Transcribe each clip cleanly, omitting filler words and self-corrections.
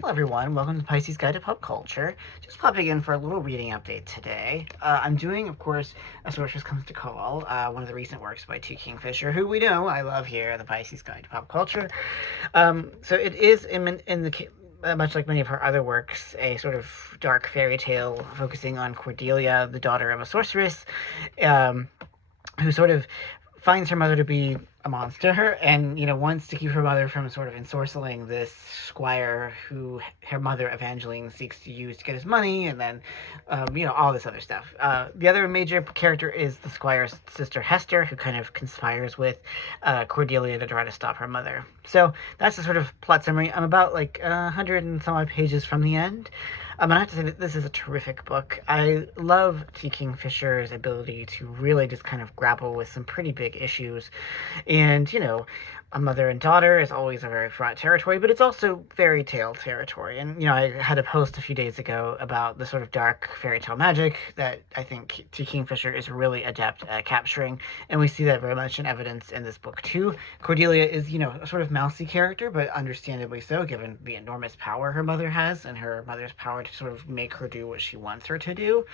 Hello everyone, welcome to Pisces Guide to Pop Culture. Just popping in for a little reading update today. I'm doing, of course, A Sorceress Comes to Call, one of the recent works by Kingfisher, who we know I love here at the Pisces Guide to Pop Culture. So it is, in the much like many of her other works, a sort of dark fairy tale focusing on Cordelia, the daughter of a sorceress, who sort of finds her mother to be a monster and, wants to keep her mother from sort of ensorceling this squire who her mother Evangeline seeks to use to get his money, and then, all this other stuff. The other major character is the squire's sister Hester, who kind of conspires with Cordelia to try to stop her mother. So that's the sort of plot summary. I'm about like 100 and some odd pages from the end. I have to say that this is a terrific book. I love T. Kingfisher's ability to really just kind of grapple with some pretty big issues. And, a mother and daughter is always a very fraught territory, but it's also fairy tale territory. And, I had a post a few days ago about the sort of dark fairy tale magic that I think T. Kingfisher is really adept at capturing. And we see that very much in evidence in this book, too. Cordelia is, a sort of mousy character, but understandably so, given the enormous power her mother has and her mother's power to sort of make her do what she wants her to do.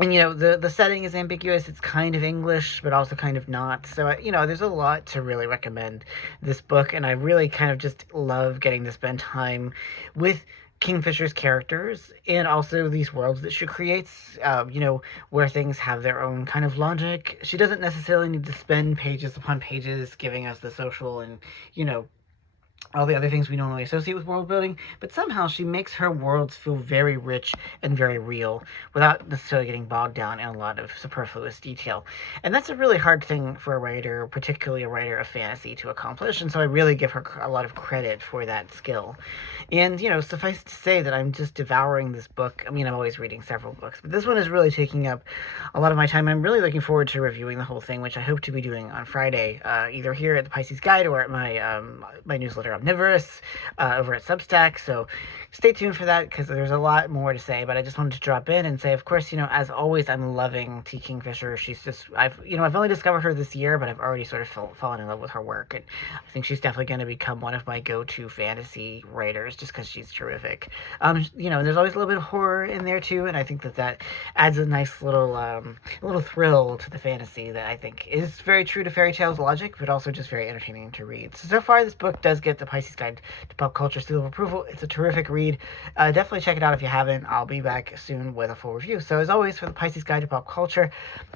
And, the setting is ambiguous. It's kind of English, but also kind of not. So, there's a lot to really recommend this book. And I really kind of just love getting to spend time with Kingfisher's characters and also these worlds that she creates, where things have their own kind of logic. She doesn't necessarily need to spend pages upon pages giving us the social and, all the other things we normally associate with world building, but somehow she makes her worlds feel very rich and very real without necessarily getting bogged down in a lot of superfluous detail. And that's a really hard thing for a writer, particularly a writer of fantasy, to accomplish, and so I really give her a lot of credit for that skill. And, suffice to say that I'm just devouring this book. I mean, I'm always reading several books, but this one is really taking up a lot of my time. I'm really looking forward to reviewing the whole thing, which I hope to be doing on Friday, either here at the Pisces Guide or at my newsletter Omnivorous over at Substack. So stay tuned for that, because there's a lot more to say, but I just wanted to drop in and say, of course, as always, I'm loving T. Kingfisher. She's just, I've only discovered her this year, but I've already sort of fallen in love with her work, and I think she's definitely going to become one of my go-to fantasy writers just because she's terrific. And there's always a little bit of horror in there too, and I think that adds a nice little thrill to the fantasy that I think is very true to fairy tales logic, but also just very entertaining to read. So far, this book does get the Pisces Guide to Pop Culture seal of approval. It's a terrific read. Definitely check it out if you haven't. I'll be back soon with a full review. So as always, for the Pisces Guide to Pop Culture,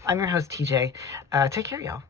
I'm your host, TJ. Take care, y'all.